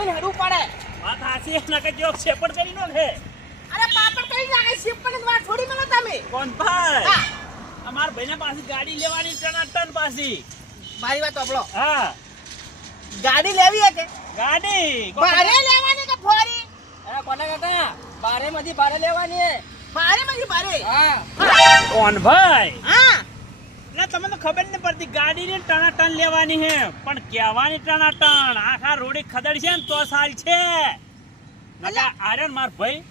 જોઈને હેડું પડે. વાત હાસી ના કે જોક શેપડ કરી નો છે. અરે પાપડ કઈ નાખે શેપડ ની વાત છોડી મેલો તમે. કોણ ભાઈ? હા. અમાર ભાઈને પાસે ગાડી લેવાની ટનાટન પાછી. મારી વાત સાંભળો. હા. ગાડી લેવી હે કે? ગાડી ભારે લેવાની કે ફોરી? અરે કોના કાકા બારે માંથી બારે લેવાની હે. ભારે માંથી ભારે. હા કોણ ભાઈ? હા. એટલે તમને તો ખબર નહીં પડતી ગાડી ની ટનાટન લેવાની હે પણ કહેવાની ટનાટન આખા રોડી ખદડ છે ને તો સાલ છે. નકા આર્યન માર ભાઈ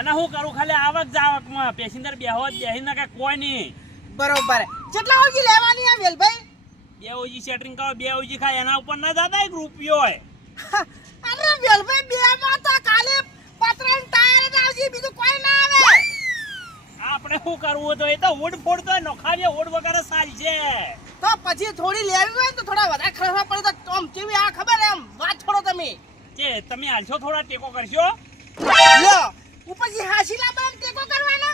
એના હું કરું ખાલી આવક જાવકમાં પેસેન્જર બેહો બેહી ના કે કોઈ નહીં. બરોબર. કેટલા વાગે લેવાની હે વેલભાઈ? બે ઓજી સેટિંગ કરો બે ઓજી ખાય એના ઉપર ના દાદા 1 રૂપિયો હોય. અરે વેલભાઈ બે માં તો કાલે પતરાન ટાયર જ આવશે બીજું કોઈ ના આવે. આપણે શું કરવું તો એ તો ઓડ ફોડતો હોય નોખાવીએ ઓડ વગર સાલ છે. તો પછી થોડી લેવી હોય તો થોડા વધારે ખર્ચવા પડે તો આમ કેવી આ ખબર એમ વાત છોડો તમે. કે તમે હાલશો થોડા ટેકો કરશો. લ્યો ઉપરથી હાસી લાવવાનો ટેકો કરવાનો.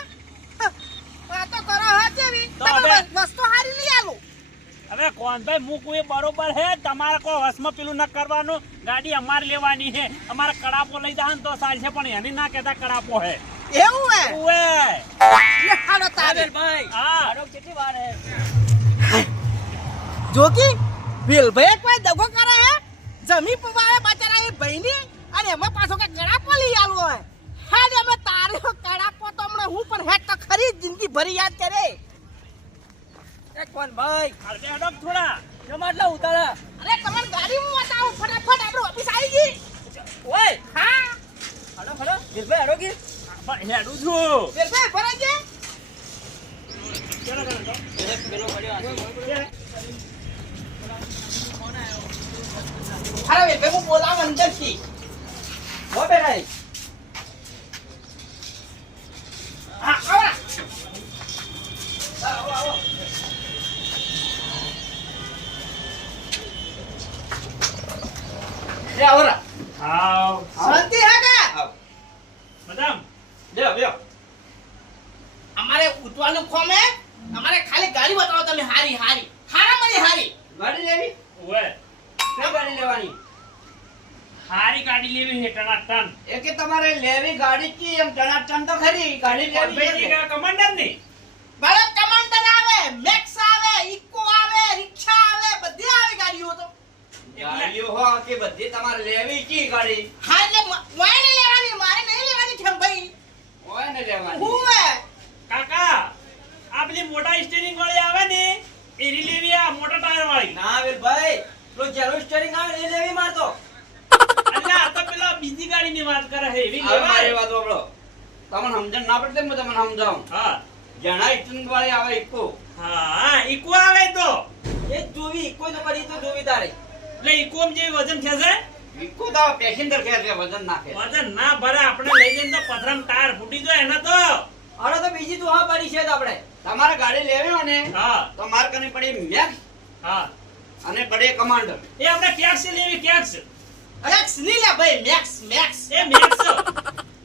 આ તો કરો હા કેવી તો તમે હવે- વસ્તુ હારી લઈ આલો. હવે કોણ ભાઈ મૂકવું એ બરોબર હે તમારે કોઈ વસમાં પેલું ન કરવાનું ગાડી અમારે લેવાની હે અમારે કડાપો લઈ જાય તો સાલ છે પણ એની ના કહેતા કડાપો હે એવું હે ઉવે લે હાલો તારે ભાઈ હા આડો કેટલી વાર હે. જોકી વેલભાઈ કોઈ દગો કરે હે જમી પવાવે બચારા એ ભાઈની અને એમાં પાછો કે કડાપો લઈ આલો હોય. હા ને અમે તારે કડાપો તો હમણાં હું પણ હેડ તો ખરી જિંદગી ભરી યાદ કરે. એ કોણ ભાઈ હાલતે હડો થોડા જમાટલા ઉતારા. અરે તમારી ગાડી હું બતાવું ફટાફટ આપણે ઓફિસ આવી ગઈ. ઓય હા હાડો હાડો દિલભાઈ હાડો કે પણ હેડું છું વેલભાઈ ભરાઈ છે. પેલો પડ્યો આ. અરે વેલભાઈ હું બોલાવ અંદરથી. હો બેટા હા આવરા. લે આવરા આવ શાંતિ હે કે? મદામ લે બે અમારે ઉતવાનું ખોમ હે. અમારે ખાલી ગાડી બતાવો તમે હારી હારી હારા મને હારી. ગાડી લેવી ઉવે કઈ ગાડી લેવાની હારી ગાડી લેવી હે ટનાટન એ કે તમારે લેવી ગાડી કી એમ ટનાટન તો ખરી ગાડી લેવી છે કે? કમાન્ડર ની ભલે કમાન્ડર આવે મેક્સ આવે ઇકો આવે રિક્ષા આવે બધી આવે ગાડીઓ તો. ગાડીઓ હો કે બધી તમારે લેવી કી ગાડી હા એટલે વાય નહીં લેવાની મારે નહીં લેવાની છે ભાઈ. હોય ને લેવાની હું હે કાકા આ પેલી મોટા સ્ટીરિંગ વાળી આવે ને એની લેવી આ મોટા ટાયર વાળી ના વેલ ભાઈ પેલો જેરો સ્ટીરિંગ આવે એ લેવી મારતો. એટલે આ તો પેલા બીજી ગાડીની વાત કરે છે એવી હવે મારી લેવાય વાત સાંભળો. તમને સમજણ ના પડે હું તમને સમજાવું. હા જણા સ્ટીરિંગ વાળી આવે ઇકો હા ઈકો આવે તો એ જોવી ઇકો તો પડી તો જોવી તારે એટલે ઈકોમ જેવી વજન ખેંચે ઇકો તો પેસેન્જર ખેંચે વજન નાખે. વજન ના ભરે આપણે લઈ જઈને તો પથરામ ટાયર ફૂટી જાય એના તો અરે તો બીજી તો હા પડી છે જ આપણે તમારે ગાડી લેવી હોય ને હા તો માર કને પડી મેક્સ હા અને પડી કમાન્ડર. એ આપણે કેક્સ લેવી કેક્સ મેક્સ નહીં લે ભાઈ મેક્સ મેક્સ. એ મેક્સ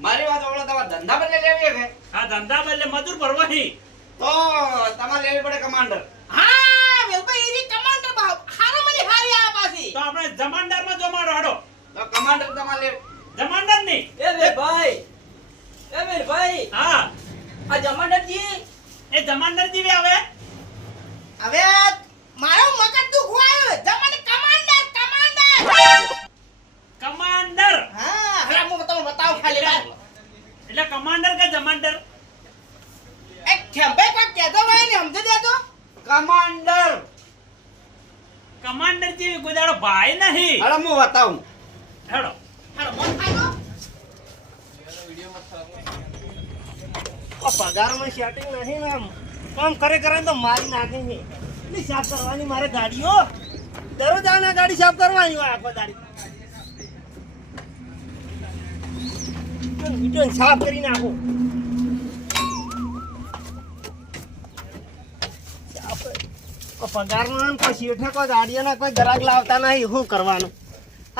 મારી વાત સાંભળો તમારે ધંધા બદલે લેવી છે હા ધંધા બદલે મજૂર ભરવાની તો તમારે લેવી પડે કમાન્ડર. હા વેલભાઈ એની કમાન્ડર ભાવ હારા મને હારી આ પાછી. તો આપણે જમાનદાર માં જમાડો હાડો તો કમાન્ડર તમારે લેવી. જમાનદાર ની એ વે ભાઈ એ વે ભાઈ હા આ જમાનરજી એ જમાનદાર જેવી આવે હવે મારો મગજ દુખ આવ્યો જમાને કમાન્ડર કમાન્ડર. કમાન્ડર હા હવે હું તમને બતાવું ખાલી વાત. એટલે કમાન્ડર કે જમાનદાર એક ખેંભે કોઈ કહેતો હોય ને સમજી દેતો. કમાન્ડર. કમાન્ડર જેવી ગોદાડો ભાઈ નહીં અરે હું બતાવું. હેડો હાલો મન ખાજો. પગારમાં સેટિંગ નહીં ને કામ કરે કરે તો મારી નાખે છે એટલી સાફ કરવાની મારે ગાડીઓ દરરોજ આને ગાડી સાફ કરવાની હોય આખો દાડી વીટોને સાફ કરી નાખો પગારમાં પછી એટલે કોઈ ગાડીઓના કોઈ ગ્રાહક લાવતા નહીં શું કરવાનું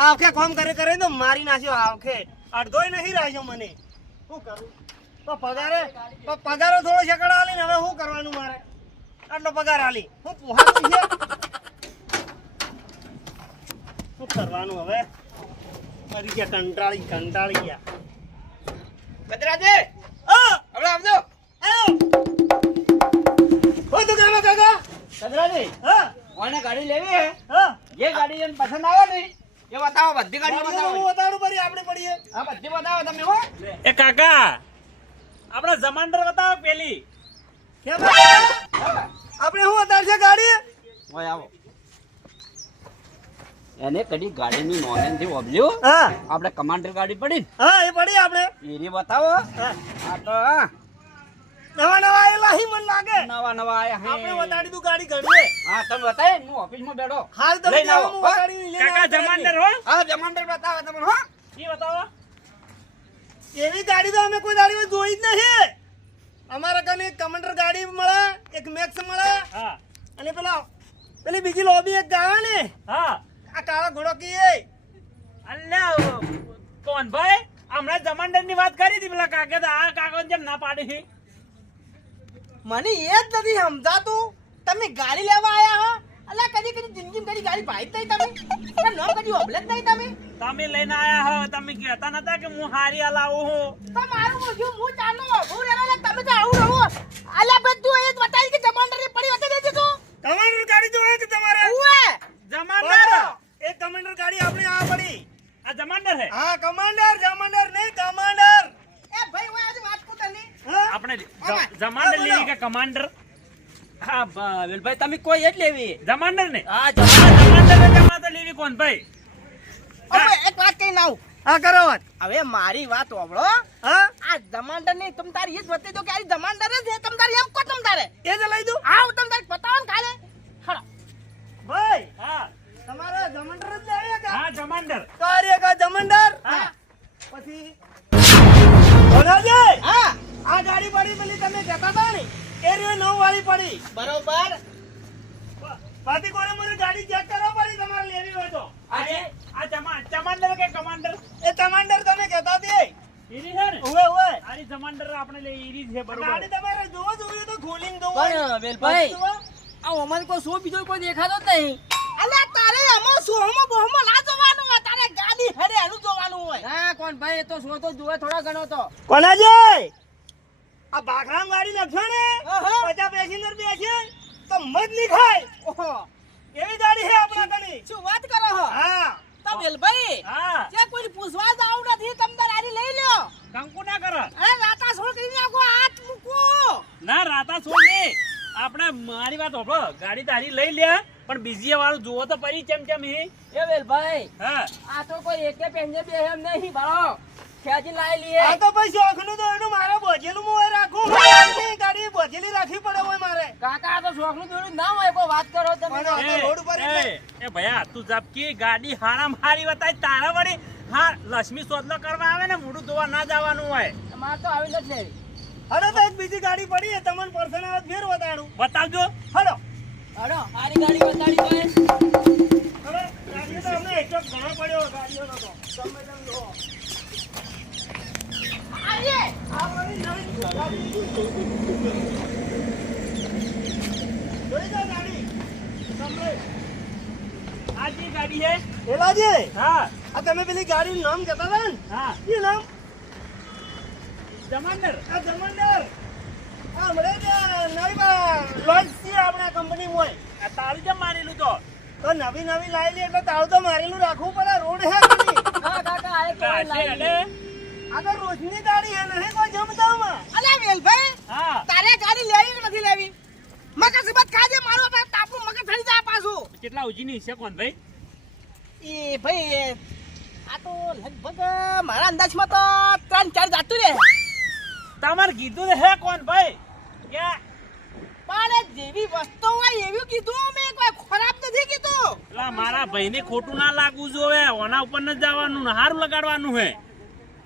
આખે કામ કરે કરે તો મારી નાખ્યો આખે અડધોય નહીં રાખ્યો મને શું કરું તો પગારે થોડો શકડા આલી ને હવે શું કરવાનું મારે આટલો પગાર આલી હું પોહાતું છે શું કરવાનું હવે મરી ગયા, કંટાળી ગયા. ગજરાજે હા, હવે આવજો. આવો. હો તું કાકા કાકા. ગજરાજે હા, ઓને ગાડી લેવી હે, હા. જે ગાડી એને પસંદ આવે ને એ બતાવો, બધી ગાડી ગાડીઓ બતાવો. હું બતાડું પડી આપણે પડીએ. હા, બધી બતાવો તમે હો. એ કાકા આપણે જમાન્ડર બતાવો પેલી. કેમ કાકા? આપણે શું બતાડશે ગાડી? ઓય આવો. એને કદી ગાડીની નોંધથી ઓબલ્યું હા, આપણે કમાન્ડર ગાડી પડી હા, એ પડી આપણે. એરી બતાવો. હા. આ તો હા, નવા આયેલા હી મને લાગે. નવા નવા આયા હે. આપણે બતાડી દઉં ગાડી ઘડીએ. હા, તમે બતાય, હું ઓફિસમાં બેઠો. હાલ તમે લઈને જાઓ, આવો. હું બતાડીને લઈને કાકા આવું જમાન્ડર હો. હા, જમાન્ડર બતાવો તમે હો. ઈ બતાવો. એવી ગાડી તો અમે કોઈ દાડીમાં જોઈ જ નહીં. અમારા કને એક કમાન્ડર ગાડી મળે, એક મેક્સ મળે, હા અને પેલી બીજી લોબી એક ગાવે ને, હા. આ કાળા ઘોડો કીએ. અલ્યા કોણ ભાઈ હમણાં જમાન્ડર ની વાત કરી હતી પેલા કાકે તો આ કાકો જેમ ના પાડી છે. મને એ જ નથી સમજાતું તમે ગાડી લેવા આયા હો અલા કદી જિંદગી કદી ગાડી ભાઈ જ નહીં તમે ન કદી ઓબલે જ નહીં તમે તમે લઈને આયા હો તમે કહેતા નતા કે હું હારી હલાવું હું. તમારું મોઢું હું ચાલો હું રેલો તમે તો આવું રહો અલા બધું એ જ બતાવી કે જમાન્ડર ની પડી વતે દેજે તો કમાન્ડર ગાડી જોઈએ છે તમારે? ઉએ જમાન્ડર એક કમાન્ડર ગાડી આપણે આ પડી. આ જમાન્ડર હે. હા, જમાન્ડર નહીં કમાન્ડર. એ ભાઈ ઓય આજે વાત પૂછતા નહીં હા? આપણે જમાન્ડર લેવી કે કમાન્ડર? હા, વેલભાઈ તમે કોઈ એટલે લેવી. જમાન્ડર ને હા, જમાન્ડર ને જમાન્ડર લેવી કોણ ભાઈ? હવે એક વાત કહી નાઉ હા, કરો વાત. હવે મારી વાત હોભળો હા, આ જમાન્ડર ની તમ તારી એ જ વતે દો કે આ જમાન્ડર જ છે તમ તારી એમ કો તમ તારે એ જ લઈ દઉં. આવ તમ તારી બતાવો ને કાલે ખડો ભાઈ, હા તમારે જમાન્ડર જ લેવી કે? હા જમાન્ડર. તો આ રે કા જમાન્ડર. હા પછી ભોલાજી, હા આ ગાડી પડી પેલી તમે કહેતા હતા ને એ રહ્યો 9 વાળી પડી. બરોબર પાટી કોરે મને ગાડી ચેક કરવા પડી તમારે લેવી હોય તો. આ જમાન્ડર કે કમાન્ડર? એ કમાન્ડર તમે કહેતા હતી. ઈરી છે ને ઉવે ઉવે. આરી જમાન્ડર આપણે લે ઈરી છે બરોબર. ગાડી તમારે જોવો જોઈએ તો ખોલીને જોવો. પણ વેલભાઈ જોવો. આ અમારે કોઈ શો બીજો કોઈ દેખાતો જ નહીં. અલા તારે એમાં સોહમો બોહમો ના જોવાનું હોય તારે ગાડી હેડે એનું જોવાનું હોય ના કોણ ભાઈ એ તો શો તો જોવે થોડા ઘણો તો. કોનાજી, આ ભાખરામ ગાડી લખશો ને ઓહો. 50 પેસેન્જર બેસે તો મત નહીં ખાય ઓહો એવી ગાડી છે આપણા કની. શું વાત કરો હો હા, તો વેલભાઈ હા જે કોઈ પૂછવા જાવ નથી તમ તાર આરી લઈ લ્યો કંકુ ના કર. અરે રાતા છોડ કરી નાખો હાથ મૂકો ના રાતા છોડ ને આપણે મારી વાત હોભળો ગાડી તારી લઈ લે પણ બીજી વાળું જોવો તો પરી ચમ હી. એ વેલભાઈ હા આ તો કોઈ એકે પેંજે બે એમ નહીં બાળો ખેંચી લાવી લઈએ. આ તો પછી શોખનું તો એનું મારે બોજેલું મોય રાખું. મારી ગાડી બોજેલી રાખવી પડે હોય મારે. કાકા આ તો શોખનું દોડ્યું ના હોય કોઈ વાત કરો તમે. પણ આ તો રોડ ઉપર એટલે. એ ભયા તું જબકી ગાડી હારામ હારી બતાય તારા વળી હા લક્ષ્મી સોદલો કરવા આવે ને મોઢું ધોવા ના જવાનું હોય. મારે તો આવી નથી લેવી. હડો તો એક બીજી ગાડી પડી છે તમને પર્સન આવત ફેર વતાડું. બતાવજો. હડો. હડો આરી ગાડી બતાડી તો હવે ગાડીઓ તો અમને એકદમ ઘણો પડ્યો ગાડીઓનો તો. તમે તેમ જુઓ. આઈએ આ બધી નવી ગાડી. જોઈ જાઓ ગાડી. તમને. આ જે ગાડી હે એલાજી, હા આ તમે પેલી ગાડીનું નામ કહેતા હતા ને? હા એ નામ? જમાન્ડર. આ જમાન્ડર. આ હમણાં જ નવી લોન્ચ છે આપણા કંપનીમાં. આ તારું જેમ મારેલું તો તો નવી લાવી લે એટલે તાળું તો મારેલું રાખવું પડે. રોડ હે ગાડી. હા કાકા આ એક ગાડી લાવી અડે. આ તો રોજની ગાડી હે નહીં કોઈ જમતામાં. અલા વેલભાઈ હા તારે ગાડી લેવી કે નથી લેવી મગજ સિબત ખાજે મારું આપણે તાપનું મગજ થડી જાય પાછું કેટલા ઉજીની છે કોણ ભાઈ? એ ભાઈ આ તો લગભગ મારા અંદાજમાં તો 3-4 જાતું રે તમારે કીધું તો હે કોણ ભાઈ કે પણ જેવી વસ્તુ હોય એવું કીધું મેં કોઈ ખરાબ નથી કીધું પેલા મારા ભાઈને ખોટું ના લાગવું જોવે ઓના ઉપર ન જવાનું ને હારું લગાડવાનું હે.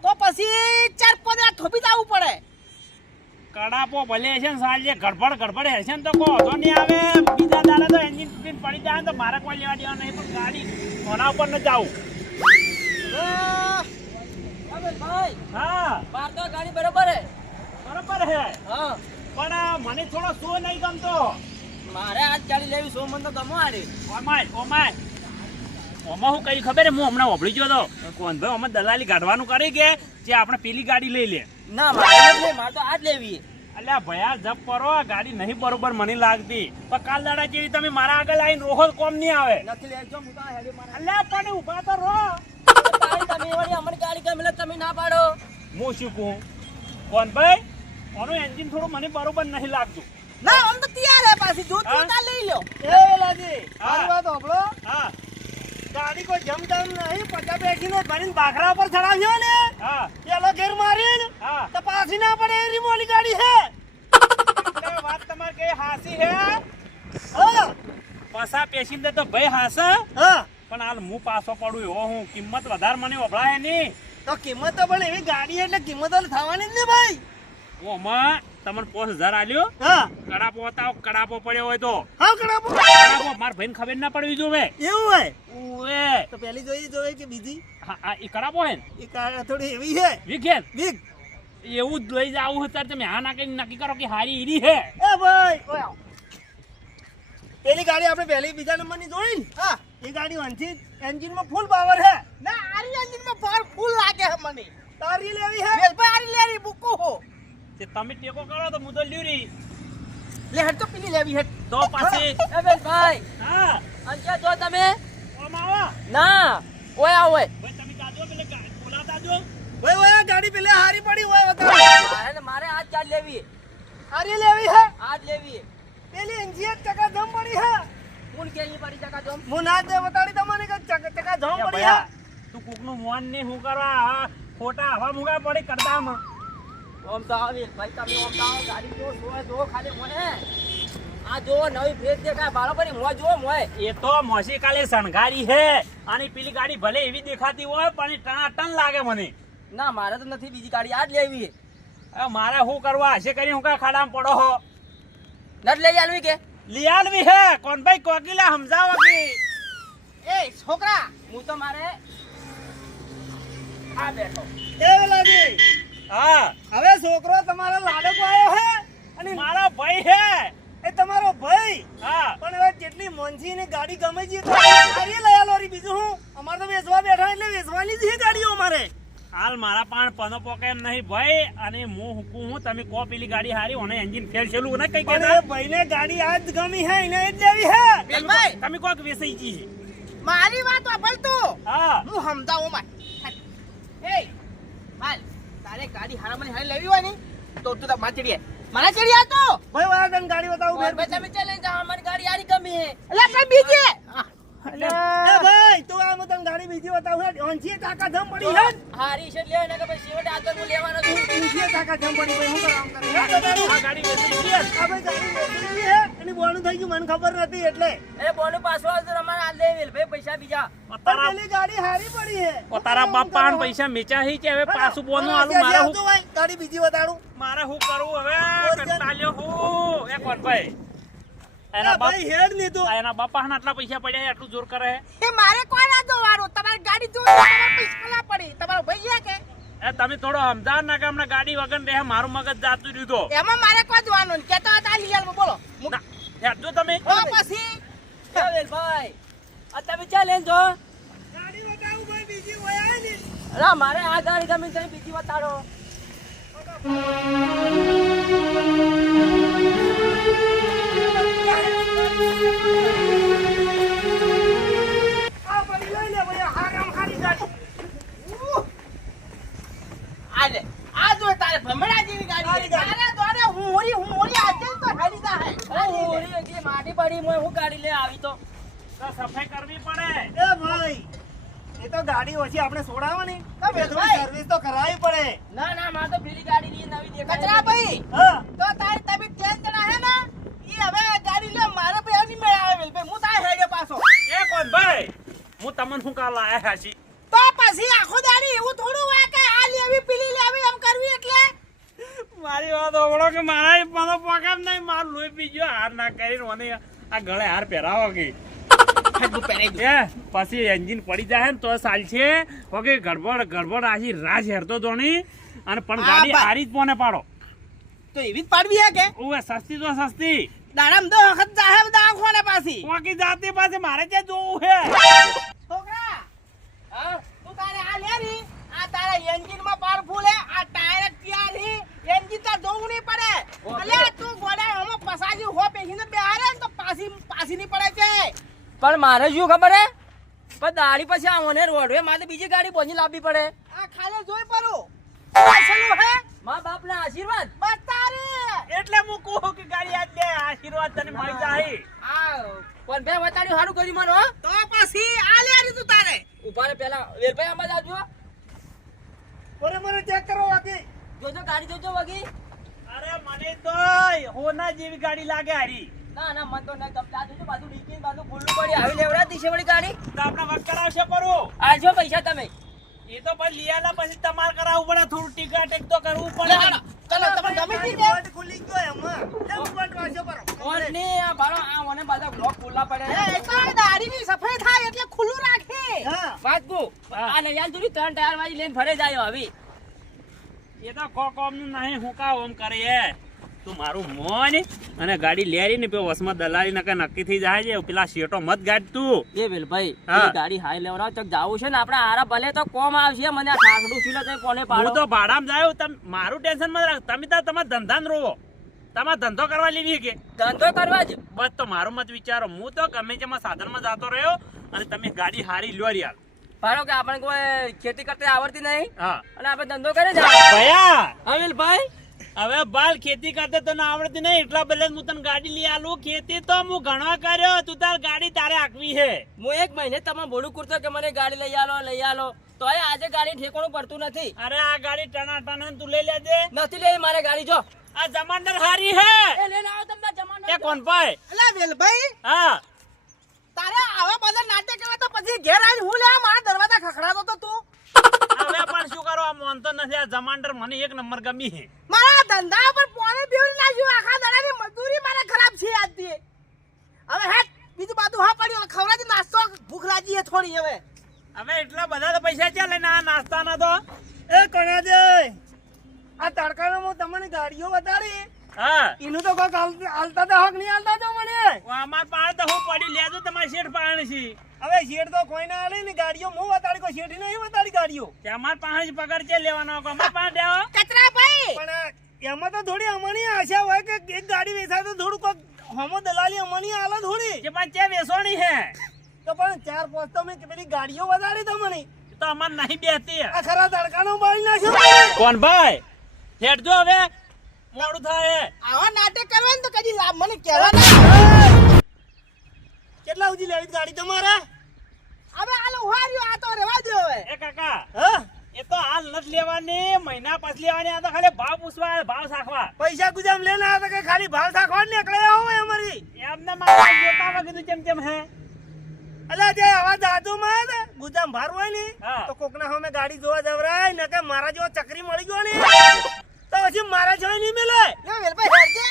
તો પછી 4-5 રાત થોપી જવું પડે કડાપો ભલે છે ને સાંજે ગડબડ હશે ને તો કોઈ વાંધો નહીં આવે. બીજા દાડે તો એન્જિન તૂટીને પડી જાય ને તો મારે કોઈ લેવા દેવા નહીં પણ ગાડી ઓના ઉપર ન જાવું. ભાઈ હા બાર તો ગાડી બરોબર હે. બરોબર હે હા પણ મને થોડો શો નહીં ગમતો. મારે આજ ગાડી લેવી સો મન તો ગમો આરી. ઓમાય ઓમાં હું કઈ ખબર હું હમણાં ઓભળી ગયો તો કોણ ભાઈ અમે દલાલી કાઢવાનું કરી કે જે આપણે પેલી ગાડી લઈ લે ના મારે તો આજ લેવી અલ્યા ભયા જપ કરો આ ગાડી નહીં બરોબર મને લાગતી પણ કાલ દાડા જેવી તમે મારા આગળ આવીને રોહો તો કોમ નહીં આવે નથી લેજો હું તો હેડી મારે અલ્યા પણ ઊભા તો રહો તમે વળી અમને ગાડી ગમે તમે ના પાડો હું શું કહું કોણ ભાઈ આનું એન્જિન થોડું મને બરોબર નહીં લાગતું ના આમ તો તૈયાર હે પાછી જો હા? તું લઈ લો એ વેલાજી હા. મારી વાત સાંભળો હા ગાડી કોઈ જમદમ નહીં પચા બેસીને ભરીને ભાખરા ઉપર ચડાવ્યો ને હા પેલો ઘેર મારીને હા તો પાછી ના પડે એ રીમોલી ગાડી હે એટલે વાત તમારે કઈ હાસી હે હા પાછા પેસીને તો ભાઈ હાસે હા પણ હાલ હું પાછો પડું એવો હું કિંમત વધારે મને વપરાય નહીં તો કિંમત તો પણ એવી ગાડી એટલે કિંમત તો થવાની જ ને ભાઈ ઓમાં તમને 5000 આલ્યો હા કડાપો હતા કડાપો પડ્યો હોય તો હા કડાપો કડાપો માર ભાઈને ખબર ના પડવી જોવે એવું હોય ઓએ તો પેલી જોઈ કે બીજી હા આ ઈ કડાપો હે ને એ કાર થોડી એવી હે વિકેન બીક એવું જ લઈ જાવું હોય ત્યારે તમે હા ના કઈ નક્કી કરો કે હારી ઈરી હે એ ભાઈ ઓય આવ. પેલી ગાડી આપણે પહેલી બીજા નંબરની જોઈ ને હા એ ગાડી વંચી એન્જિનમાં ફૂલ પાવર હે ના આરી એન્જિનમાં પાવર ફૂલ લાગે હે મને તારી લેવી હે વેલભાઈ આરી લેરી બુકો હો તે તમે ટેકો કરો તો હું તો લ્યુરી લે હટ તો પેલી લેવી હટ તો પાછી એ વેલભાઈ હા અંજા જો તમે ઓમાં આવો ના ઓય આ ઓય ભાઈ તમે જાજો પેલે બોલાતા જો ભાઈ ઓય આ ગાડી પેલે હારી પડી હોય બતાવો મારે આજ ચાલ લેવી હારી લેવી હે આજ લેવી પેલી એન્જિન ચકા ધમ પડી હે કોણ કેલી પડી જકા જોમ હું ના દે બતાડી તમને કે ચકા ધમ એ પડી હે ભયા તું કોકનું મોન ને હું કરવા આ ખોટા હવા મુગા પડી કરતામાં ઓમ તો આવી ભાઈ તમે ઓમ તો આવો ગાડી જો ખાલી મને આ જો નવી ફેસ દેખાય બરાબર મોય જો મોય એ તો મોસી કાલે શણગારી હે અને પેલી ગાડી ભલે એવી દેખાતી હોય પણ એ ટનાટન લાગે મને ના મારે તો નથી બીજી ગાડી આજ લેવી હવે મારે શું કરવા હશે કરી હું કા ખાડામાં પડો હો નટ લઈ આલવી કે લિયાલવી હે કોણ ભાઈ કોકીલા સમજાવો કે એ છોકરા હું તો મારે આ બેઠો એ વેલાજી હા હવે છોકરો તમારો લાડકો આવ્યો હે અને મારો ભાઈ હે એ તમારો ભાઈ હા પણ હવે જેટલી મોંઘી ને ગાડી ગમે છે તો હારી લઈ આલો રી બીજું હું અમારે તો વેચવા બેઠા એટલે વેચવાની જ છે ગાડીઓ અમારે હાલ મારા પણ પનો પોકે એમ નહીં ભાઈ અને હું હુકું હું તમે કો પેલી ગાડી હારી ઓને એન્જિન ફેલ છેલું ને કઈ પણ કહેતા એ ભાઈને ગાડી આજ ગમી હે એને જ લેવી હે વેલભાઈ તમે કોક વેસાઈ જી મારી વાત વાપર તું હા હું સમજાવું માં એ માલ તારે ગાડી હારામાં હારી લેવી હોય ને તો તું તો માચડીએ મારા ચડિયા તો ભાઈ વાળા તને ગાડી બતાવું ફેર બે તમે ચલે જા અમારી ગાડી હારી ગમી હે એટલે કઈ બીજી એ ભાઈ તું આમ તને ગાડી બીજી બતાવું હે ઓંછી કાકા ધમ પડી હે હારી છે લે ને કે ભાઈ શેવટે આગળ હું લેવાનો છું ઓંછી કાકા ધમ પડી ભાઈ હું કામ કરે હે આ ગાડી વેસાઈ ગઈ આ ભાઈ ગાડી વેચી હે એની બોનું થઈ ગયું મને ખબર નથી એટલે એ બોનું પાછો આવતો અમારે આ લેવેલ ભાઈ પૈસા બીજા પણ તારા પેલી ગાડી હારી પડી હે તારા બાપા ને પૈસા મેચા હી કે હવે પાછું બોનું આલું મારે હું ગાડી બીજી બતાડું મારે શું કરવું હવે કંટાળ્યો હું એ કોણ ભાઈ એ એના બાપ ભાઈ હેડ ને તું એના બાપા ના આટલા પૈસા પડ્યા એટલું જોર કરે એ મારે કોઈ ના જોવાનું તમારી ગાડી જો તમારે પૈસા ના પડી તમારો ભાઈ છે કે એ તમે થોડો સમજાવ ના કે હમણાં ગાડી વગર રહે મારું મગજ જાતું રહ્યું તો એમાં મારે કોઈ જોવાનું નહીં કેતો હતા લીયાલ બોલો ના, હેડજો તમે ઓ પછી વેલ ભાઈ આ તમે ચા લેન જો ગાડી બતાવું ભાઈ બીજી હોય આય ને અરે મારે આ ગાડી તમે કઈ બીજી બતાડો આ પડી લઈ લે ભાઈ હારામ હારી ગાડી આલે આ જો તારે ભમડા જેવી ગાડી તારે દોડે હું હોરી આજે તો હાલી જા હે હોરી જે માટી પડી મોય હું ગાડી લે આવી તો સફાઈ કરવી પડે એ ભાઈ એ તો ગાડી ઓછી આપણે છોડાવવાની તો એ થોડી ભાઈ. સર્વિસ તો કરાવવી પડે ના ના માર તો પેલી ગાડી ની નવી દેખાય કચરા ભાઈ હા તો તારી તમે તેલ જણા હે ને ઈ હવે ગાડી લે મારે ભાઈ ની મેળ આવે ભાઈ હું તારે હેડે પાછો એ કોણ ભાઈ હું તમને શું કા લાયા હાસી તો પછી આખો દાડી એવું થોડું હોય કે આ લેવી પેલી લેવી એમ કરવી એટલે મારી વાત ઓળો કે મારા એ પનો પોકામ નહીં માર લોહી પી ગયો હાર ના કરીને મને આ ગળે હાર પહેરાવો કે હજુ પહેરાઈ દઉં. એ પછી એન્જિન પડી જાય ને તો ચાલ છે ઓકે ગડબડ આજી રાજ હેરતો જોણી અને પણ હા, ગાડી ભાઈ. હારી જ પોને પાડો તો એવી જ પાડવી હે કે ઓવે સસ્તી તો સસ્તી દાડામ દો વખત જાહે દાખવાને પાછી ઓકી જાતી પાસે મારે ક્યાં જોવું હે છોકરા હા તું તારે આ લે રી આ તારા એન્જિન માં પાવરફુલ હે આ ટાયર તૈયાર હી એન્જિન તો દોવું નહીં પડે અલે તું ગોડા હમો પસાજી હો પેહીને બેહારે ને તો પાછી નહીં પડે છે પણ મારે શું ખબર હે પણ દાડી પછી આ મને રોડવે મારે બીજી ગાડી બોની લાવવી પડે આ ખાલી જોઈ પરું પાછળનું હે મા બાપના આશીર્વાદ બતારે એટલે હું કહું કે ગાડી આજ દે આશીર્વાદ તને મળી જાય આ પણ બે વતાડી સારું કર્યું મને હો તો પછી આ લે રી તું તારે ઉભારે પેલા વેરભાઈ આમાં જાજો મને ચેક કરો વાકી જોજો ગાડી જોજો વગી અરે મને તો હોના જેવી ગાડી લાગે હારી ના ના મન તો નહીં ગમતા જોજો બાજુ ડીકી બાજુ ખુલ્લું પડી આવી લેવડા દિશે વળી ગાડી તો આપણે વક કરાવશે પરું આજો પૈસા તમે એ તો પછી લીયાલા પછી તમારે કરાવવું પડે થોડું ટીકા ટેક તો કરવું પડે ચલો તમે ગમે તે બોટ ખુલી ગયો એમાં કેમ બોટ વાંચો પર કોણ ને આ ભાડો આ મને બાજુ બ્લોક ખુલ્લા પડે એ તો દાઢીની સફાઈ થાય એટલે ખુલ્લું રાખે હા વાતકુ આ નૈયાન તુરી 3 ટાયર વાળી લઈને ફરે જાય હવે એ તો કોમ નું નહીં હું કા ઓમ કરે એ તું મારું મોન અને ગાડી લેરી ને પે વસમાં દલાલી નકા નક્કી થઈ જાય છે પેલા શેટો મત ગાડ તું એ વેલભાઈ હા. પેલી ગાડી હાઈ લેવરાવ ચક જાવું છે ને આપણે આરા ભલે તો કોમ આવશે મને આ ઠાકડું છીલો તો કોને હું પાડો તો ભાડામાં જાયો તમે મારું ટેન્શન મત રાખ તમે તો તમારા ધંધાને રોવો તમારે ધંધો કરવા લેવી કે ધંધો કરવા જ બસ તો મારું મત વિચારો હું તો ગમે તેમાં સાધનમાં જતો રહ્યો અને તમે ગાડી હારી લ્યો યાર ભાડો કે આપણે કોઈ ખેતી કરતા આવડતી નહીં હા અને આપણે ધંધો કરે જાય ભયા હા વેલભાઈ હવે બાલ ખેતી કરતા તને આવડતી નહીં એટલા બદલે હું તને ગાડી લઈ આલું ખેતી તો હું ઘણવા કર્યો તું તાર ગાડી તારે આકવી હે હું 1 મહિને તમે બોલું કરતો કે મને ગાડી લઈ આલો તો આજે ગાડી ઠેકોણું પડતું નથી અરે આ ગાડી ટના તું લઈ લેજે નથી લેવી મારે ગાડી જો આ જમાનદાર હારી હે એ લઈને આવો તમને જમાનો એ કોણ ભાઈ અલા વેલભાઈ હા તારે આવા બધા નાટક કરે તો પછી ઘેર આવીને હું લેવા મારા દરવાજા ખખડાતો તો તું હવે પણ શું કરો આ મોનતો નથી આ જમાનદાર મને 1 નંબર ગમી હે મારા ધંધા પર પોણે બેવડી નાખ્યું આખા દાડાની મજૂરી મારે ખરાબ છે આજથી હવે હેટ બીજું બાજુ હા પડ્યું ખવડાજી નાસ્તો ભૂખ લાગી હે થોડી હવે હવે એટલા બધા તો પૈસા ચાલે ને આ નાસ્તાના તો એ કણાજે આ તડકામાં તમને ગાડીઓ બતાડી હા એનું તો કોક હાલતા તો હક નહીં હાલતા તો મને અમાર પાસે તો હું પડી લેજો તમારી શેઠ પાણી છે હવે શેઠ તો કોઈ ના હાલે ને ગાડીઓ હું બતાડી કોઈ શેઠી નહીં બતાડી ગાડીઓ તે અમાર પાસે જ પગાર છે લેવાનો અમાર પાસે દેવો કચરા ભાઈ પણ એમાં તો થોડી અમારી આશા હોય કે એક ગાડી વેચાય તો થોડું કોક હમો દલાલી અમારી હાલે થોડી કે પણ ચે વેસોણી હે તો પણ 4-5 તો મેં પેલી ગાડીઓ બતાડી તમને તો અમાર નહીં બેહતી આ ખરા તડકાનો બાળી નાખ્યો કોણ ભાઈ હેડ જો હવે મોડું થાય આવા નાટક કરવા તો કદી લાભ મને કહેવા કેટલા સુધી લેવી ગાડી તમારે હવે આલો હાર્યો આ તો રેવા દો હવે એ કાકા હા એ તો હાલ નથી લેવાની મહિના પછી લેવાની આ તો ખાલી ભાવ પૂછવા ભાવ સાખવા પૈસા ગુજામ લેના હતા કે ખાલી ભાવ સાખવા નીકળ્યા હોય અમારી એમને મારા જોતા કીધું કેમ હે અલા જે આવા દાદુ માં ગુજામ ભાર હોય ને હા. તો કોકના સામે ગાડી જોવા જવરાય ને કે મારા જેવો ચકરી મળી ગયો ને તો પછી મારા જોઈ નહીં મિલે લે વેલભાઈ હેડજે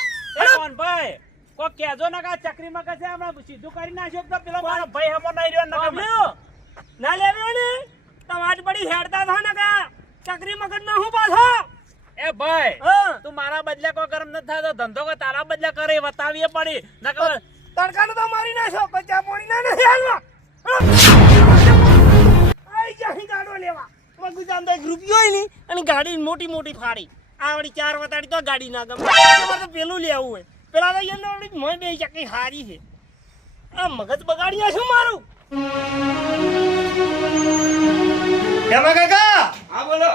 એ કોણ ભાઈ કો કેજો ના કા ચકરી માં કસે હમણાં સીધું કરી નાખ્યો તો પેલો મારો ભાઈ હમો નહીં રહ્યો નકા બાબલ્યો, ના લેવ્યો ને તો આજ પડી હેડતા થા ને કે ચકરી મગજ ના હું પાછો એ ભાઈ હા તું મારા બદલે કોઈ ગરમ ન થાય તો ધંધો કોઈ તારા બદલે કરે બતાવીએ પડી નકર તડકાનો તો મારી નાખ્યો પણ ચા પાણી ના નથી હાલવા આઈ જાહી ગાડો લેવા તો ગુજામ તો એક રૂપિયો ય નહીં અને ગાડી મોટી મોટી ફાડી આવડી 4 વતાડી તો ગાડી ના ગમે તમારે તો પેલું લેવું હોય પેલા તો એમને આવડી મોય બે ચકી હારી છે આ મગજ બગાડી શું મારું કેમાં કાકા હા બોલો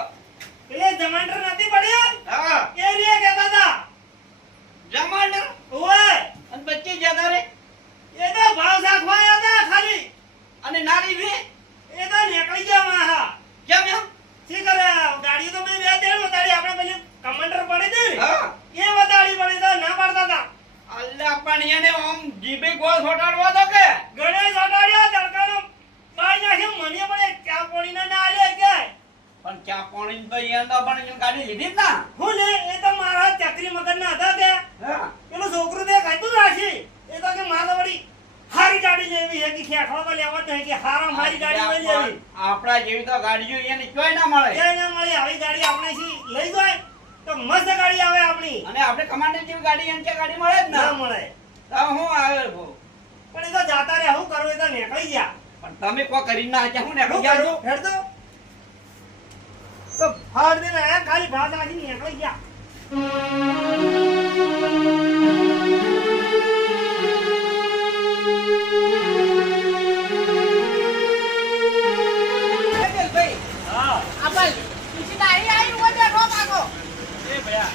પેલે જમાન્ડર નથી પડ્યો હા એ રે કેતા હતા જમાડર ઓય અને બચ્ચી જતા રે એ તો ભાવ સાખવાયા હતા ખાલી અને નારી ભી એ તો નીકળી ગયા માહા કેમ એમ શી કરે ગાડીઓ તો મેં બે દેણ વતાડી આપણે પેલી કમાન્ડર પડે ને હા એ વતાડી પડી તો ના પાડતા હતા અલ્લા પણ એને આમ જીબે ગોળ છોટાડવા દો કે ગણેશ અડાડ્યા તડકાનો બાઈ નાખ્યો મને પણ ચા પાણી ના આલે કે પણ ચા પાણી તો એને પણ એને ગાડી લીધી જ ના હું લે એ તો મારા ચકરી મગજ ના હતા કે હા પેલો છોકરો તે કાઢતું રાશી એ તો કે મારે વળી હારી ગાડી લેવી છે કે ખેખવા તો લેવા જ નહીં કે હારામ હારી ગાડી લઈ લેવી આપણા જેવી તો ગાડીઓ એને ચોય ના મળે ક્યાંય ના મળી આવી ગાડી આપણે થી લઈ જાય તો મસ્ત ગાડી આવે આપણી અને આપણે કમાન્ડર જેવી ગાડી એને ગાડી મળે જ ના ના મળે તો હું આવે પણ એ તો જાતા રે હું કરું એ તો નીકળી ગયા પણ તમે કોઈ કરી ના આચ્યા હું ને શું યાર કરું? હેડ દો. તો ફાડ દે ને આયા ખાલી ભાત આજી નીકળી ગયા. ભાઈ હા આ બાલ બીજી ડાળી આવી હોય બેઠો પાકો એ ભયા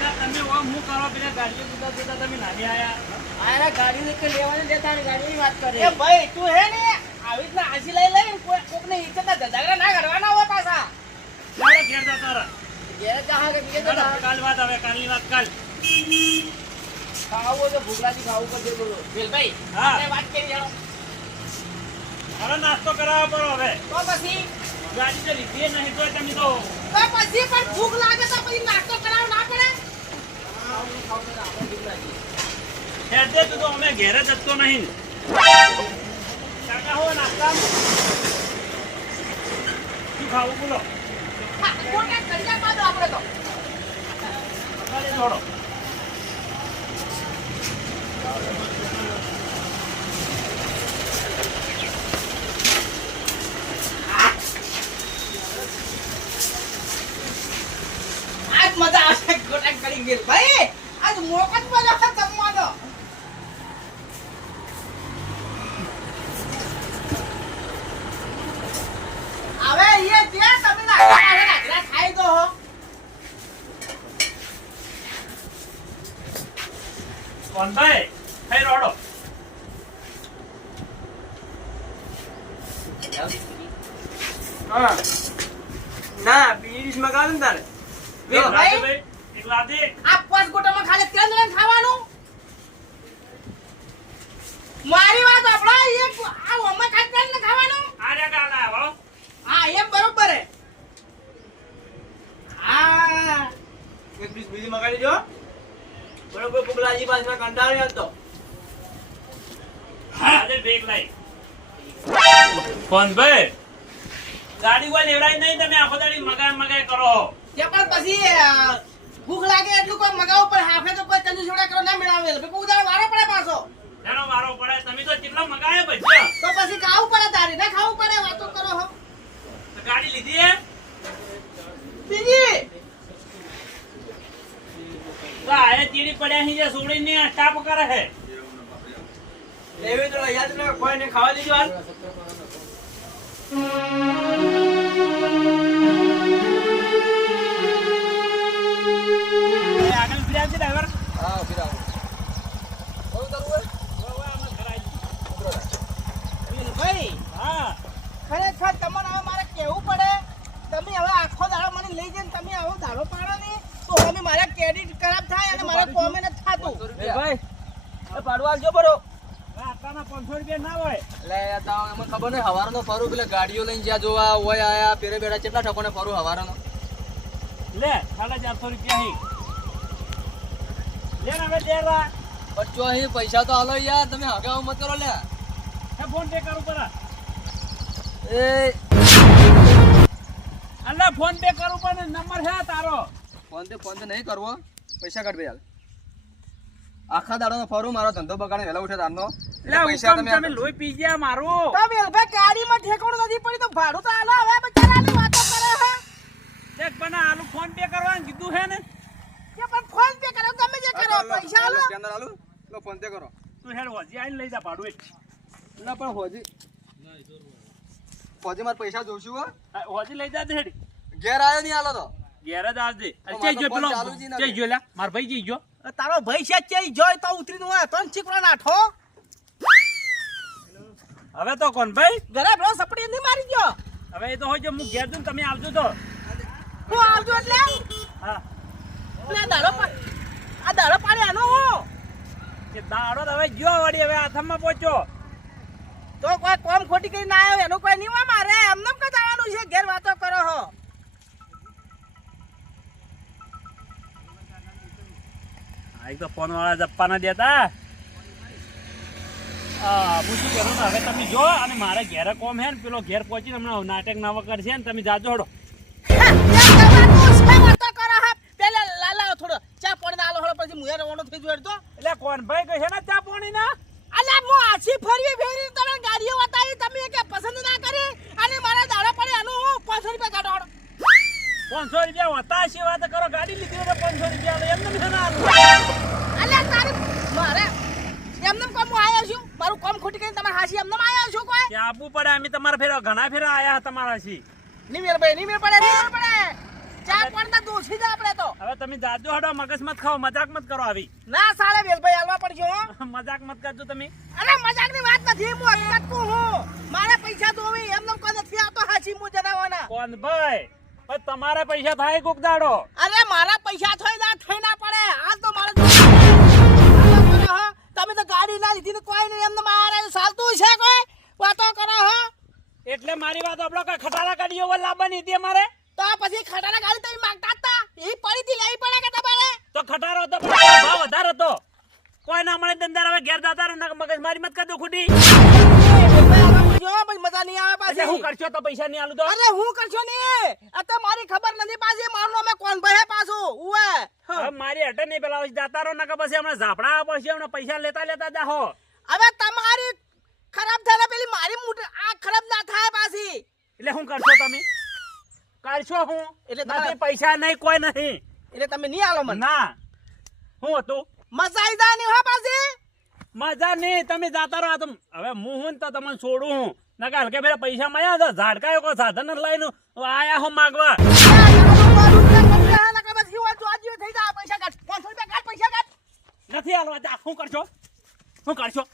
એટલે તમે ઓમ હું કરો પેલા ગાડીઓ જુદા જુદા તમે નાની આયા આયરા ગાડી કે લેવાની દેતા ને ગાડીની વાત કરે એ ભાઈ તું હે ને આવી રીતના આજી લઈ લઈને કોકને ઇજ્જતના ધજાગરા ના કાઢવાના હોય પાછા ચાલો ઘેર જતા રહો. ઘેર જહા કે બીજે ચાલો, જતા કાલ વાત હવે કાલની વાત કાલ ખાવું હોય તો ભૂખલાજી ખાવું પડશે બોલો વેલભાઈ હા. આપણે વાત કરી જાણો હવે નાસ્તો કરાવવા પડો હવે તો પછી ગાડી તો લીધી નહીં તો તમે તો પછી પણ ભૂખ લાગે તો પછી નાસ્તો કરાવ ના પડે હેડે તું તો અમે ઘેરે જતો નહીં કાકા હો નાસ્તા શું ખાવું બોલો હા, મોટા કડિયા બાદ આપણે તો ખાલી થોડો આજ મજા આવશે ગોટા કરી ગયેલ ભાઈ આજ મોકો જ મજા આવશે જમવાનો હવે એ જે તમે નાખરા ખાઈ દો હો કોનભાઈ ખાઈ રોડો હા ના બીડીશ મગાવ ને તારે ભાઈ એક લાદી આ પાંચ ગોટામાં ખાલી 3 જણ ખાવાનું મારી વાત આપણો એક આ ઓમાં ખાઈ ને ખાવાનું આરે ગાડા હો હા એમ બરોબર હે હા એક પીસ બીજી મગાવી દેજો બરોબર ભૂખલાજી પાછળ કંટાળી હતો આજે બેગ લઈ કોનભાઈ ગાડી કોઈ લેવડાય નહીં તમે આખો દાડી મગાઈ કરો તે પણ પછી ભૂખ લાગે એટલું કોઈ મગાવું પણ હાફે તો કોઈ તંદુર જોડા કરો ના મેળાવે એટલે કોઈ ઉદાહરણ વારો પડે પાછો એનો વારો પડે તમે તો કેટલા મગાયા ભજીયા તો પછી ખાવું પડે તારે ના ખાવું પડે વાતો કરો હો તો ગાડી લીધી હે બીજી તો આયા ચીડી પડ્યા છે જે સોડીને સ્ટાફ કરે છે લેવી તો યાદ ને કોઈ ને ખાવા દેજો હાલ એ આગળ ફિર્યા છે ડ્રાઈવર હા ફિરાવો ભાઈ હા ખરેખર તમને હવે મારે કહેવું પડે તમે હવે આખો દાડો મને લઈ જઈને તમે આવો દાડો પાડો ને તો હવે મારા ક્રેડિટ ખરાબ થાય અને મારા કોમે નથી થાતું એ ભાઈ એ પાડવા આવજો બરો આટલાના 500 રૂપિયા ના હોય એટલે તા અમને ખબર નહીં હવારનો ફરું પેલા ગાડીઓ લઈને જ્યાં જોવા હોય આયા પેરે બેડા કેટલા ઠકોને ફરું હવારનો લે 450 રૂપિયા હી લે ને હવે દેરા બચ્ચો અહીં પૈસા તો હાલો યાર તમે હગાવ મત કરો લે હે ફોન પે કરું પરા એ અલ્લા ફોન પે કરું પણ નંબર હે તારો ફોન તો નહીં કરવો પૈસા કાઢ બે હાલ આખા દાડાનો ફરું મારો ધંધો બગાડે વહેલા ઉઠે તારનો લે પૈસા હુકમ તમે લોહી પી ગયા મારું તો વેલભાઈ ગાડીમાં ઠેકાણું નથી પડી તો ભાડું તો આલો હવે બચારાની વાતો કરે હે દેખ પણ આલું ફોન પે કરવાનું કીધું હે ને કે પણ ફોન પે કરો તમે જે કરો પૈસા આલો સ્કેનર આલું લો ફોન પે કરો તું હેડ હોજી આઈને લઈ જા ભાડું એક ના પણ હોજી મારે પૈસા જોશું હો હોજી લઈ જા દે હેડ ઘેર આવ્યો નહીં હાલો તો ઘેર જ આવજે મારો ચઈ જો ફોન પેલો ચાલુ જ ના ચઈ જો લા માર ભાઈ જઈ જો તારો ભાઈ છે ચઈ જોય તો ઉતરીને હોય તો છીકરો નાઠો હવે તો કોણ ભાઈ ઘરે પેલો સપડી નહીં મારી ગયો હવે એ તો હોય જો હું ઘેર જઉં તમે આવજો તો હું આવજો એટલે હા આ દાડો પાડે આનો હું કે દાડો તો હવે ગયો વળી હવે આથમમાં પહોંચ્યો તો કોઈ કોમ ખોટી કરી ના આવ્યો એનું કોઈ નહીં હોય મારે એમને કઈ જવાનું છે ઘેર વાતો કરો હો આ એક તો ફોન વાળા જપ્પા ના દેતા હું શું કરું ને હવે તમે જો અને મારે ઘેરે કોમ હે ને પેલો ઘેર પહોંચીને હમણાં નાટક ના વગર છે ને તમે જાજો હડો વાતો કરો હા પેલા લાલા થોડો ચા પાણી આલો હળો પછી મુયા રવાનો થઈ જોડતો એટલે કોણ ભાઈ કહે છે ને ચા પાણી ના અલ્યા હું આછી ફરી ફેરી તમે ગાડીઓ બતાવી તમે રૂપિયા હોતા છે વાત કરો ગાડી લીધી હોય તો 500 રૂપિયા લે એમને છે ના અલ્યા તારે મારે એમને કોમ હું આયો છું મારું કોમ ખોટી કરીને તમારે હાસી એમને આયો છું કોઈ કે આપવું પડે અમે તમારા ફેરા ઘણા ફેરા આયા તમારા છી નિમેર ભાઈ નિમેર પડે ચા પડતા દોષી જ આપણે તો હવે તમે જાજો હડો મગજ મત ખાઓ મજાક મત કરો આવી ના સાલે વેલભાઈ હાલવા પડજો હો મજાક મત કરજો તમે અરે મજાકની વાત નથી હું હકીકત કહું હું મારે પૈસા તો હવે એમને કોઈ નથી આવતો હાસી હું જણાવવાના કોણ ભાઈ પણ તમારા પૈસા થાય કોક દાડો અરે મારા પૈસા થઈ ના પડે હાલ તો મારે તમે તો ગાડી ના લીધી ને કોઈ નહીં એમને મારે ચાલતું છે કોઈ વાતો કરો હો એટલે મારી વાત આપણો કઈ ખટારા ગાડીઓ વલ લાવવાની હતી અમારે તો પછી ખટારા ગાડી તમે માંગતા હતા એ પડીથી લેવી પડે કે તમારે તો ખટારો હતો પણ ભાવ વધારે હતો કોઈ ના મળે ધંધાર હવે ઘેર દાતા મગજ મારી મત કરજો ખોટી મજા નહીં આવે એટલે હું પાછી કરશો તો પૈસા નહીં આલું તો અરે હું કરશો ને અત્યારે મારી ખબર નથી પાછી મારું અમે કોણ ભાઈ પાછું ઉવે હવે મારી હટે નહીં પેલા દાતારો ના કે પછી હમણાં ઝાપડા પછી હમણાં પૈસા લેતા જાહો હવે તમારી ખરાબ થાય પેલી મારી આ ખરાબ ના થાય પાછી એટલે હું કરશો તમે કરશો હું એટલે નથી પૈસા નહીં કોઈ નહીં એટલે તમે નહીં આલો મને ના હું હતું મજા આવી જાય નહીં હો પાછી મજા નહીં તમે જાતા રહો તો હવે હું તો તમને છોડું હું ના કે હલકે પેલા પૈસા મળ્યા તો ઝાડકાયો કોઈ સાધન જ લઈને આયા હું માગવા નથી હાલવા જા શું કરશો શું કરશો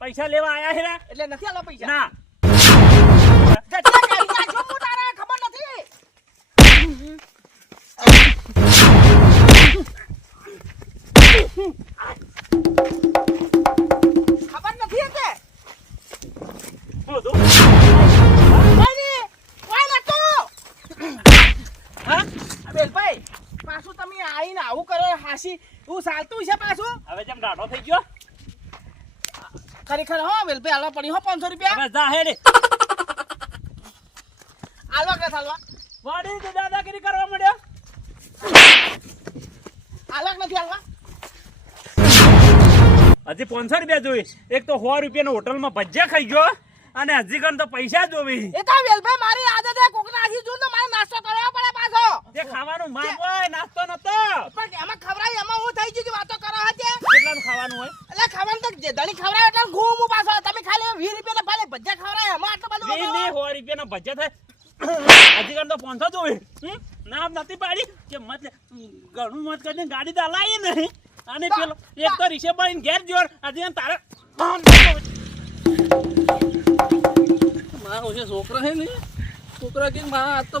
પૈસા લેવા આયા હેરા એટલે નથી આલો પૈસા ના ખબર નથી ખબર નથી કે હું હતું ભાઈ પાછું તમે આવીને આવું કરો હાસી હું ચાલતું છે પાછું હવે જેમ ડાઢો થઈ ગયો ખરેખર હો વેલભાઈ હાલવા પડી હો 500 રૂપિયા હવે જા હેડે હાલવા કે હાલવા વાડી તો દાદાગીરી કરવા મળ્યો હાલવા નથી હાલવા હજી 500 રૂપિયા જોઈ એક તો 100 રૂપિયાનો હોટલમાં ભજીયા ખાઈ ગયો અને હજી કણ તો પૈસા જોવી એ તો વેલભાઈ મારી આદત છે કોકના આથી જોઈને મારે નાસ્તો કરવો પડે પાછો તે ખાવાનું માંગ હોય નાસ્તો નતો પણ એમાં ખવડાય એમાં હું થઈ ગયું કે વાતો કરો હતે કેટલાનું ખાવાનું હોય એટલે ખાવાનું તો જે ધણી ખવડાવે એટલે ઘૂમ હું પાછો તમે ખાલી 20 રૂપિયાના ભાલે ભજીયા ખવડાય એમાં આટલું બધું નહીં નહીં 100 રૂપિયાના ભજીયા થાય હજી કણ તો 500 જોઈ નામ નથી પાડી કે મત ઘણું મત કરીને ગાડી તો હલાવી નહીં અને પેલો એક તો રીશે બળીને ઘેર જોર હજી તારે મારો છે છોકરા છે ને છોકરા કે આ તો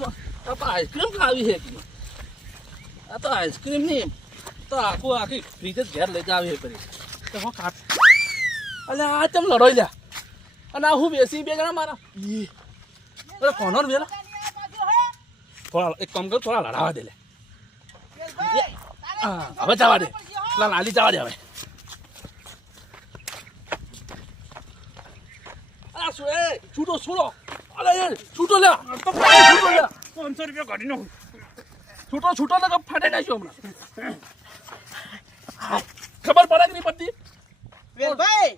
આઈસ્ક્રીમ ખાવી છે આ તો આઈસ્ક્રીમ નહીં તો આખી ફ્રીજ જ ઘેર લઈ જાવી કરી તો હું ખાટ અલે આ તેમ લડોઈ લ્યા અને આ હું બેસી બે જણા મારા અરે કોનો વેલા થોડા એક કામ કર થોડા લડાવા દે લે હા હવે જવા દે લાલી જવા દે હવે છૂટો છૂટો અરે છૂટો લે છૂટો લે 500 રૂપિયા કાઢી નાખું છૂટો છૂટો ને ફાટે નાખ્યો હમણાં ખબર પડે કે નહીં પડતી વેલભાઈ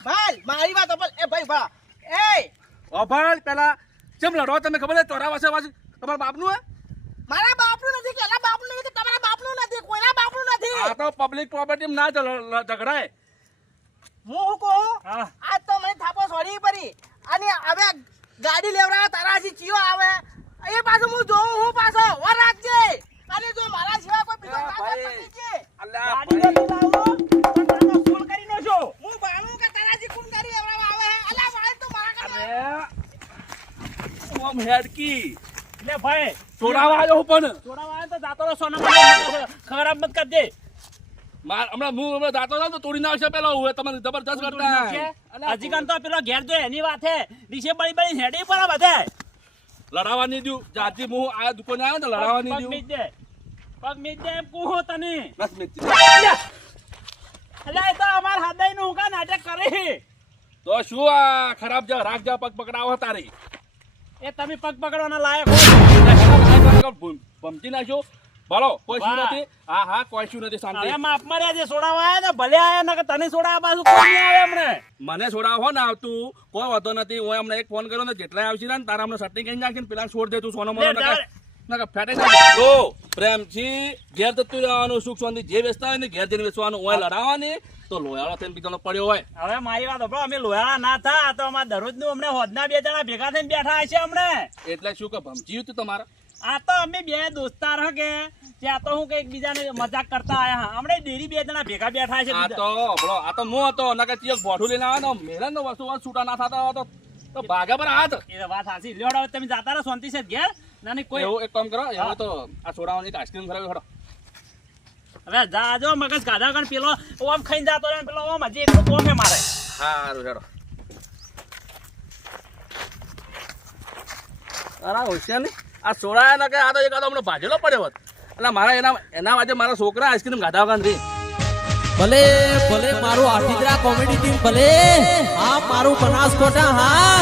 ભાલ મારી વાત પર એ ભાઈ ભા એ ભાઈ પેલા કેમ લડો તમે ખબર છે ચોરા વાસે વાસે તમારા બાપનું હે મારા બાપનું નથી કે એલા બાપનું નથી કે તમારા બાપનું નથી કોઈના બાપનું નથી આ તો પબ્લિક પ્રોપર્ટી ના ઝઘડાય હું કહું હા આજ તો મને થાપો છોડી પડી અને હવે ગાડી લેવડાવે તારાથી ચિયો આવે એ પાછું હું જોઉં હું પાછો ઓર રાખજે અને જો મારા સિવાય કોઈ બીજો કાગળ પકડી છે ગાડી તો લઈ આવો પણ નાનો ફોન કરી નાખો હું બાણું કે તારાથી કોણ ગાડી લેવડાવવા આવે હે અલા ભાઈ તો મારા કરે ઓમ હેડકી લે ભાઈ છોડાવા આવ્યો પણ થોડા વાર તો જાતો રહો સોના ખરાબ મત કરજે હમણાં હું દાતો ના તો તોડી નાખશે પેલો હું તમને જબરજસ્ત કરતા હજી કાન તો પેલો ઘેર જો એની વાત હે રીશે બળી બળી હેડી પર બધે લડાવા નહીં દઉં જાતિ હું આ દુકાને આવ્યો ને લડાવા નહીં દઉં પગ મીજ દે એમ કહું તને બસ મિત્ર એટલે એ તો અમાર હૃદય નું કા નાટક કરે તો શું આ ખરાબ જા રાખ જા પગ પકડાવો તારી એ તમે પગ પકડવાના લાયક હો ભમતી નાખ્યો બોલો કોઈ શું વાહ. નથી હા હા કોઈ શું નથી શાંતિ હવે માપ માર્યા જે સોડાવા આયા ને ભલે આયા ને કે તને સોડાવા પાછું કોઈ નહીં આવે હમણે મને છોડાવો હો ને આવતું કોઈ વાંધો નથી હું અમને એક ફોન કર્યો ને જેટલા આવશે ને તારા અમને સટ્ટી કઈ નાખીને પેલા છોડ દે તું સોનો મોનો લે, ના કે ફેટે ના તો પ્રેમથી ઘેર જતું રહેવાનું, સુખ શાંતિ જે વેચતા હોય ને ઘેર જઈને વેચવાનું, ઓય લડાવવાની તો લોયાળો થઈને બીજાનો પડ્યો હોય. હવે મારી વાત સાંભળો, અમે લોયા ના થા તો અમારા દરરોજનું અમને હોદના 2 જણા ભેગા થઈને બેઠા હશે અમને. એટલે શું કે ભમજી હતું તમારે? આ તો અમે 2 દોસ્તાર હે કે ત્યાં તો હું કે એકબીજાને મજાક કરતા આયા હા. હમણાં ડેરી 2 જણા ભેગા બેઠા છે. આ તો બોલો, આ તો મો હતો નકે ચિયક બોઠું લઈને આવે ને મેલન નો વસ્તુ છૂટા ના થતા હોય તો ભાગા પર હાથ. એ વાત સાચી. લ્યો હવે તમે જાતા રહો શાંતિ છે ઘેર. નાની કોઈ એવું એક કામ કરો, એવું તો આ છોડાવાની આઈસ્ક્રીમ ખરાવી હડો. હવે જાજો મગજ ગાધા કણ પેલો ઓમ ખાઈને જાતો રહે ને પેલો ઓમ હજી એટલું કોમે મારે. હારું હેડો. અરે હોશિયાર નહીં, આ છોડાયા ના કે આ તો એકાદો હમણાં ભાજેલો પડ્યો હોત. એટલે મારા એના વાજે મારા છોકરા આઈસ્ક્રીમ ગાધા વગર નથી. ભલે ભલે મારું આઠીદરા કોમેડી ટીમ ભલે, હા મારું બનાસકોટા, હા